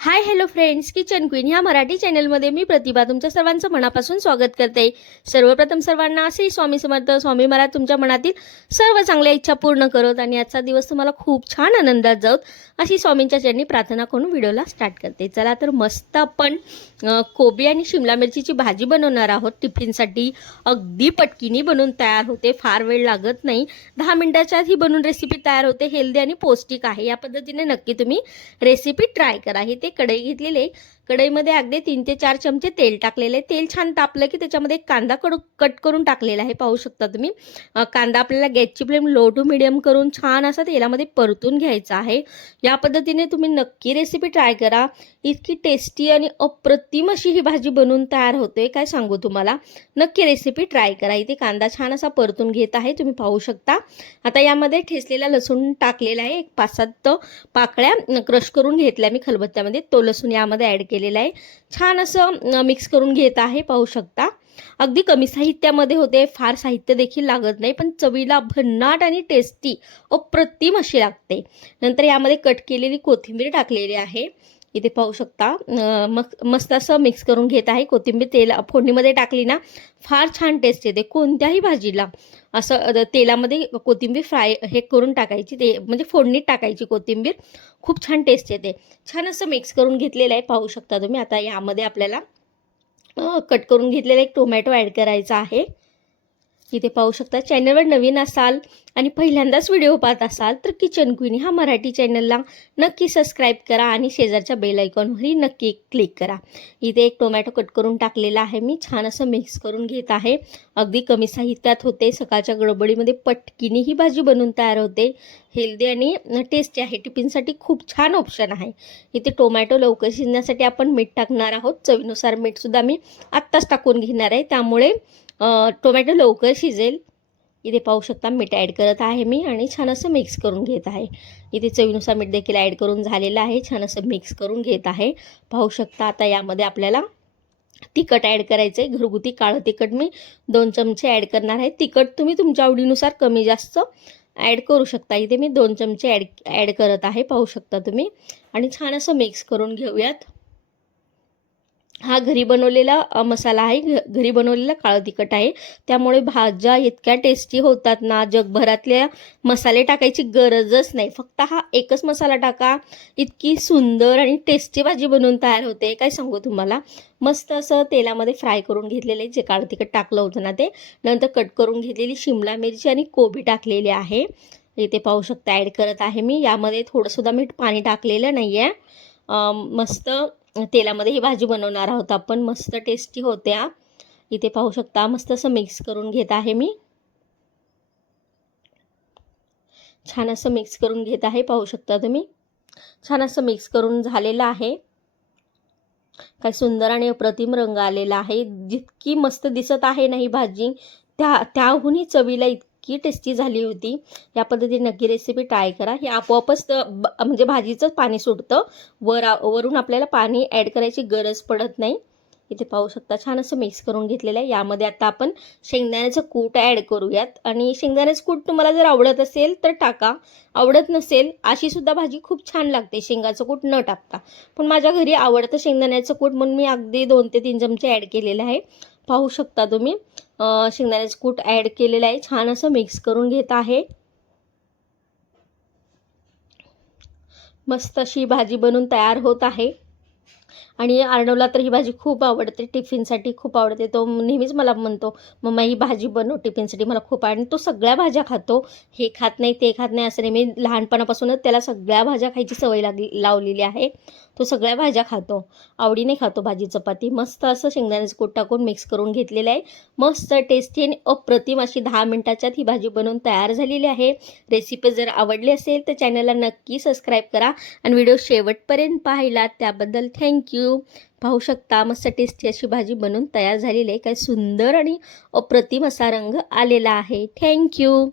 Hi hello friends kitchen queen ह्या मराठी चॅनलमध्ये मी प्रतिभा तुमच्या सर्वांचं मनापासून स्वागत करते. सर्वप्रथम सर्वांना असे स्वामी समर्थ स्वामी महाराज तुमच्या मनातील सर्व चांगल्या इच्छा पूर्ण करत आणि आजचा दिवस तुम्हाला खूप छान आनंदात जाऊत अशी स्वामींच्या चरणी प्रार्थना करून व्हिडिओला स्टार्ट करते. चला तर मस्त आपण कोबी आणि शिमला मिरचीची भाजी बनवणार आहोत. टिफिनसाठी अगदी पटकीनी बनवून तयार होते. फार वेळ लागत नाही. दहा मिनटाच्या आत ही बनवून रेसिपी तयार होते. हेल्दी आणि पौष्टिक आहे. या पद्धतीने नक्की तुम्ही रेसिपी ट्राय करा. हे ते कढई घेतलेले कढईमध्ये अगदी तीन ते चार चमचे तेल टाकलेले तेल छान तापलं की त्याच्यामध्ये एक कांदा कडू कट करून टाकलेला आहे. पाहू शकता तुम्ही. कांदा आपल्याला गॅसची फ्लेम लो टू मिडियम करून छान असा तेलामध्ये परतून घ्यायचा आहे. या पद्धतीने तुम्ही नक्की रेसिपी ट्राय करा. इतकी टेस्टी आणि अप्रतिम अशी ही भाजी बनवून तयार होते काय सांगू तुम्हाला. नक्की रेसिपी ट्राय करा. इथे कांदा छान असा परतून घेत आहे. तुम्ही पाहू शकता. आता यामध्ये ठेसलेला लसूण टाकलेला आहे. एक पाच सात पाकळ्या क्रश करून घेतल्या मी खलबत्त्यामध्ये. तो लसूण यामध्ये ॲड केला केलेलं आहे. छान असं मिक्स करून घेत आहे पाहू शकता. अगदी कमी साहित्यामध्ये होते फार साहित्य देखील लागत नाही पण चवीला भन्नाट आणि टेस्टी अप्रतिम अशी लागते. नंतर यामध्ये कट केलेली कोथिंबीर टाकलेली आहे. इथे पाहू शकता. मग मस्त असं मिक्स करून घेत आहे. कोथिंबीर तेल फोडणीमध्ये टाकली ना फार छान टेस्ट येते. कोणत्याही भाजीला असं तेलामध्ये कोथिंबीर फ्राय हे करून टाकायची. ते म्हणजे फोडणीत टाकायची कोथिंबीर. खूप छान टेस्ट येते. छान असं मिक्स करून घेतलेलं आहे. पाहू शकता तुम्ही. आता यामध्ये आपल्याला कट करून घेतलेला एक टोमॅटो ॲड करायचा आहे. इथे पाहू शकता चॅनलवर नवीन असाल आणि पहिल्यांदाच व्हिडिओ पाहत असाल तर किचन क्वीन हा मराठी चॅनलला नक्की सबस्क्राईब करा आणि शेजारच्या बेल आयकॉनवरही नक्की क्लिक करा. इथे एक टोमॅटो कट करून टाकलेला आहे. मी छान असं मिक्स करून घेत आहे. अगदी कमी साहित्यात होते. सकाळच्या गडबडीमध्ये पटकीने ही भाजी बनवून तयार होते. हेल्दी आणि टेस्टी आहे. टिफिनसाठी खूप छान ऑप्शन आहे. इथे टोमॅटो लवकर शिजण्यासाठी आपण मीठ टाकणार आहोत. चवीनुसार मीठसुद्धा मी आत्ताच टाकून घेणार आहे. त्यामुळे टोमॅटो लवकर शिजेल. इथे पाहू शकता मीठ ॲड करत आहे मी आणि छान असं मिक्स करून घेत आहे. इथे चवीनुसार मीठ देखील ॲड करून झालेलं आहे. छान असं मिक्स करून घेत आहे. पाहू शकता आता यामध्ये आपल्याला तिखट ॲड करायचं आहे घरगुती काळं तिखट मी दोन चमचे ॲड करणार आहे. तिखट तुम्ही तुमच्या आवडीनुसार कमी जास्त ॲड करू शकता. इथे मी दोन चमचे ॲड ॲड करत आहे. पाहू शकता तुम्ही. आणि छान असं मिक्स करून घेऊयात. हा घरी बनवलेला मसाला आहे. घ घरी बनवलेला काळं तिखट आहे. त्यामुळे भाज्या इतक्या टेस्टी होतात ना जगभरातल्या मसाले टाकायची गरजच नाही. फक्त हा एकच मसाला टाका. इतकी सुंदर आणि टेस्टी भाजी बनवून तयार होते. काय सांगू तुम्हाला? मस्त असं तेलामध्ये फ्राय करून घेतलेले जे काळं तिखट टाकलं होतं ना ते. नंतर कट करून घेतलेली शिमला मिरची आणि कोबी टाकलेली आहे. इथे पाहू शकता ॲड करत आहे मी. यामध्ये थोडंसुद्धा मीठ पाणी टाकलेलं नाही आहे मस्त तेलामध्ये ही भाजी बनवणार आहोत आपण. मस्त टेस्टी होत्या. इथे पाहू शकता मस्त असं मिक्स करून घेत आहे मी. छान असं मिक्स करून घेत आहे पाहू शकता तुम्ही. छान असं मिक्स करून झालेलं आहे. काय सुंदर आणि अप्रतिम रंग आलेला आहे. जितकी मस्त दिसत आहे ना ही भाजी त्या त्याहूनही चवीला इतकी टेस्टी झाली होती. या पद्धतीने नक्की रेसिपी ट्राय करा. हे आपोआपच म्हणजे भाजीचंच पाणी सुटतं. वर वरून आपल्याला पाणी ॲड करायची गरज पडत नाही. इथे पाहू शकता छान असं मिक्स करून घेतलेलं आहे. यामध्ये आता आपण शेंगदाण्याचं कूट ॲड करूयात. आणि शेंगदाण्याचं कूट तुम्हाला जर आवडत असेल तर टाका. आवडत नसेल अशी सुद्धा भाजी खूप छान लागते. शेंगाचं कूट न टाकता. पण माझ्या घरी आवडतं शेंगदाण्याचं कूट म्हणून मी अगदी दोन ते तीन चमचे ॲड केलेलं आहे. पाहू शकता तुम्ही. शेंगदाण्याचं कूट ॲड केलेलं आहे. छान असं मिक्स करून घेत आहे. मस्त अशी भाजी बनून तयार होत आहे. आणि अर्णवला तर ही भाजी खूप आवडते. टिफिनसाठी खूप आवडते. तो नेहमीच मला म्हणतो मम्मा ही भाजी बनव टिफिनसाठी मला खूप आणि तो सगळ्या भाज्या खातो. हे खात नाही ते खात नाही असं नाही. मी लहानपणापासूनच त्याला सगळ्या भाज्या खायची सवय लागली लावलेली आहे. तो सगळ्या भाज्या खातो. आवडीने खातो भाजी चपाती. मस्त असं शेंगदाण्याचं कूट टाकून मिक्स करून घेतलेलं आहे. मस्त टेस्टी आणि अप्रतिम अशी दहा मिनटाच्यात ही भाजी बनवून तयार झालेली आहे. रेसिपी जर आवडली असेल तर चॅनलला नक्की सबस्क्राईब करा. आणि व्हिडिओ शेवटपर्यंत पाहिला त्याबद्दल थँक्यू पाहू शकता. मस्त टेस्टी अशी भाजी बनवून तयार झालेली आहे. काय सुंदर आणि अप्रतिम असा रंग आलेला आहे. थँक्यू